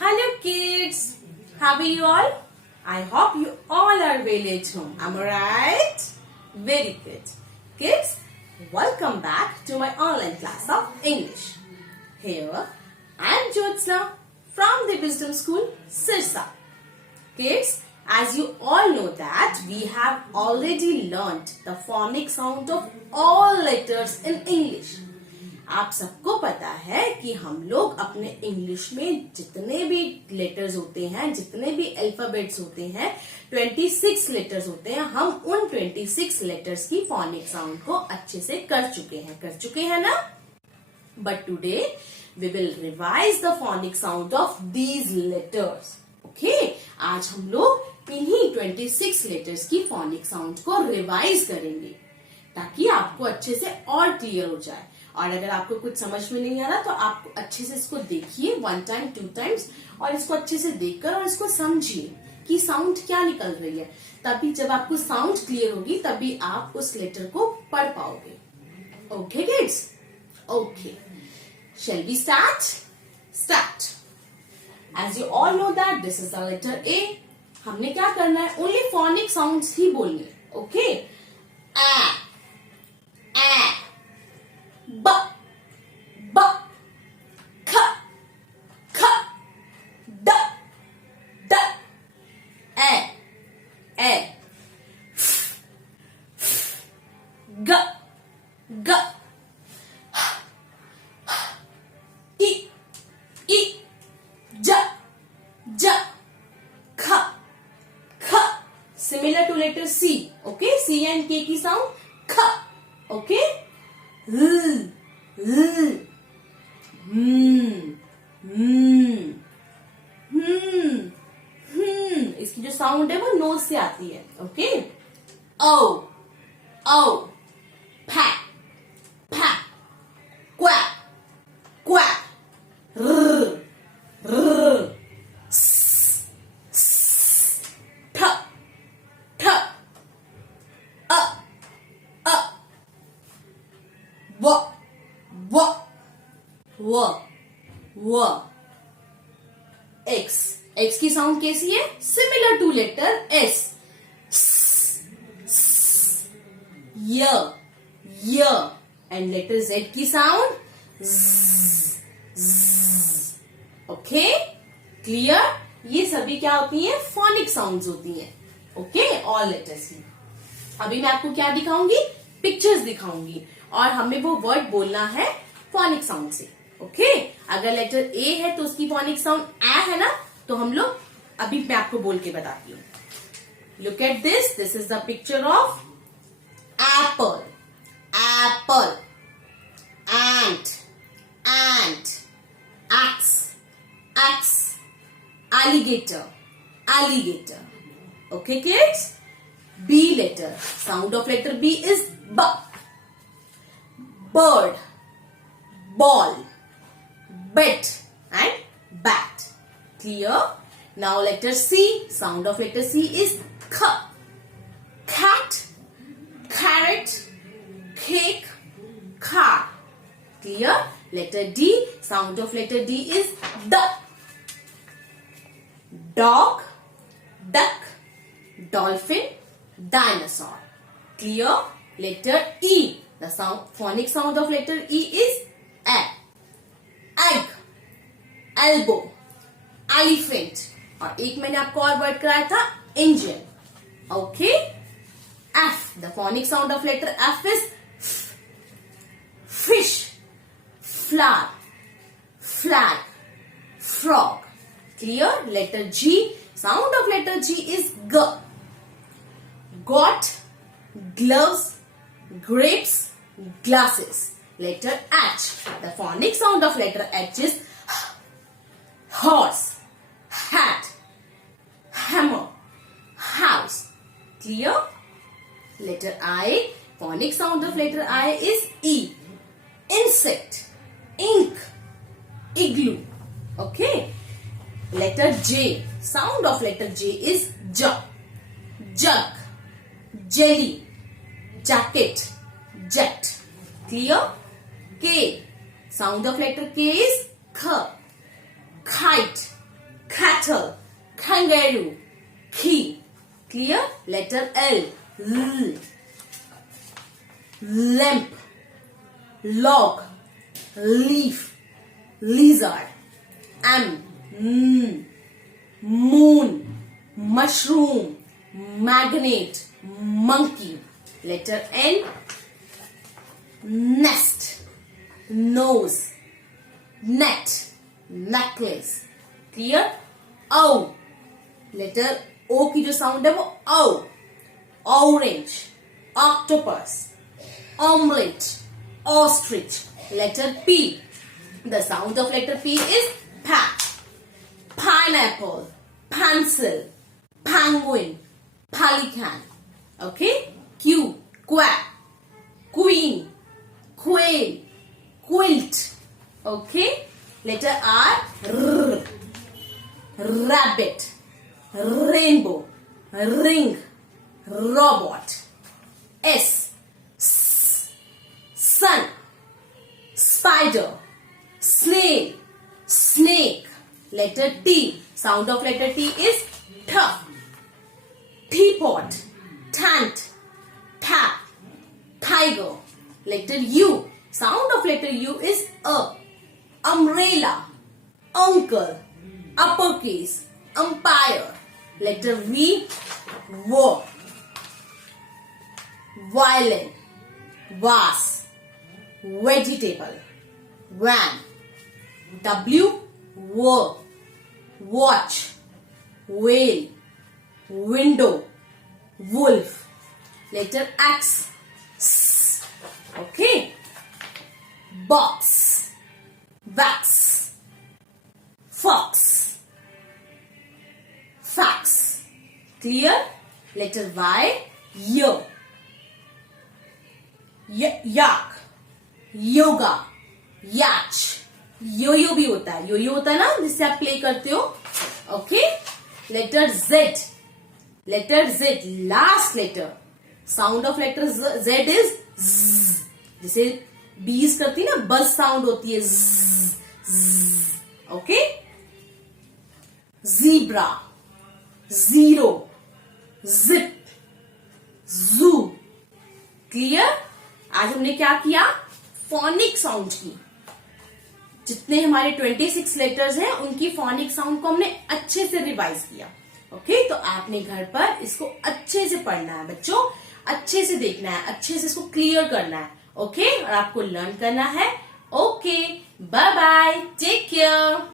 Hello kids, how are you all? I hope you all are well at home. Am I right? Very good. Kids, welcome back to my online class of English. Here, I am Jyotsna from the Wisdom School, Sirsa. Kids, as you all know that we have already learnt the phonic sound of all letters in English. आप सबको पता है कि हम लोग अपने English में जितने भी लेटर्स होते हैं, जितने भी अल्फाबेट्स होते हैं, 26 लेटर्स होते हैं, हम उन 26 लेटर्स की फोनिक साउंड को अच्छे से कर चुके हैं ना? But today we will revise the phonic sound of these letters. Okay, आज हम लोग इन्हीं 26 लेटर्स की फोनिक साउंड को रिवाइज करेंगे ताकि आपको अच्छे से और क्लियर हो जाए. और अगर आपको कुछ समझ में नहीं आ रहा तो आप अच्छे से इसको देखिए 1 टाइम 2 टाइम्स और इसको अच्छे से देखकर और इसको समझिए कि साउंड क्या निकल रही है. तभी जब आपको साउंड क्लियर होगी तभी आप उस लेटर को पढ़ पाओगे. Okay kids? Okay, shall we start. As you all know that this is the letter A. हमने क्या करना है? ओनली फोनिक साउंड्स ही बोलनी है. Okay, A, B, B, K, K, D, D, A, F, F, G, G, I, J, J, K, K. Similar to letter C. Okay, C and K की sound K. Okay. इसकी जो sound है वो knows से आती है. Okay, ओ ओ, फै फै, क्वै क्वै, ठ ठ, अ व. एक्स की साउंड कैसी है? Similar to letter S. य एंड लेटर जेड की साउंड ओके, क्लियर? ये सभी क्या होती हैं? फोनिक साउंड्स होती हैं. ओके, ऑल लेटर्स की. अभी मैं आपको क्या दिखाऊंगी? पिक्चर्स दिखाऊंगी और हमें वो वर्ड बोलना है फोनिक साउंड से. ओके, अगर लेटर ए है तो उसकी फोनिक साउंड ए है ना, तो हम लोग अभी मैं आपको बोल के बताती हूँ. Look at this is the picture of Apple, Apple, ant, x, alligator, okay kids? B letter, sound of letter B is B. Bird, ball, bed and bat. Clear? Now letter C, sound of letter C is K. Cat, carrot, cake, car. Clear? Letter D, sound of letter D is D. Dog, duck, dolphin, dinosaur. Clear? Letter E, the phonic sound of letter E is A. Egg, elbow, elephant. और एक मैंने आपको और word कराया था engine. Okay? F, the phonic sound of letter F is fish, flower, flag, frog. Clear? Letter G, sound of letter G is G. Got, gloves, grapes, glasses. Letter H, the phonic sound of letter H is horse, hat, hammer, house. Clear? Letter I, phonic sound of letter I is E. Insect, ink, igloo. Okay? Letter J, sound of letter J is J. Jug, jelly, jacket, jet. Clear? K, sound of letter K is K. Kite, cattle, kangaroo, key. Clear? Letter L. L. Lamp, log, leaf, lizard. M. Moon, mushroom, magnet, monkey. Letter N. Nest, nose, net, necklace. Clear? O. Letter O की जो sound है वो O. Orange, octopus, omelette, ostrich. Letter P. The sound of letter P is pa. Pineapple, pencil, penguin, pelican. Okay? Q. Quack, queen, quail, quilt. Okay? Letter R. R. Rabbit, rainbow, ring, robot. S. S. Sun, spider, snail, snake. Letter T. Sound of letter T is T. Teapot, tent, tap, tiger. Letter U. Sound of letter U is A. Umbrella, uncle, uppercase, umpire. Letter V. W. Violin, vase, vegetable, van. W. W. Watch, whale, window, wolf. Letter X. S. Okay. Box, wax, fox, fax. Clear? Letter Y. Y. Yak, yoga, yacht. यो भी होता है, यो होता है ना जिससे आप play करते हो. Okay. Letter Z. Letter Z. Last letter. Sound of letter Z is Z. जिसे बीज करती है ना, बस साउंड होती है. ओके. जीब्रा, जीरो, जिप, जू. क्लियर? आज हमने क्या किया? फोनिक साउंड की. जितने हमारे 26 लेटर्स हैं उनकी फोनिक साउंड को हमने अच्छे से रिवाइज किया. ओके. तो आपने घर पर इसको अच्छे से पढ़ना है बच्चों, अच्छे से देखना है, अच्छे से इसको क्लियर करना है. ओके. और आपको लर्न करना है. Okay. Bye bye. Take care.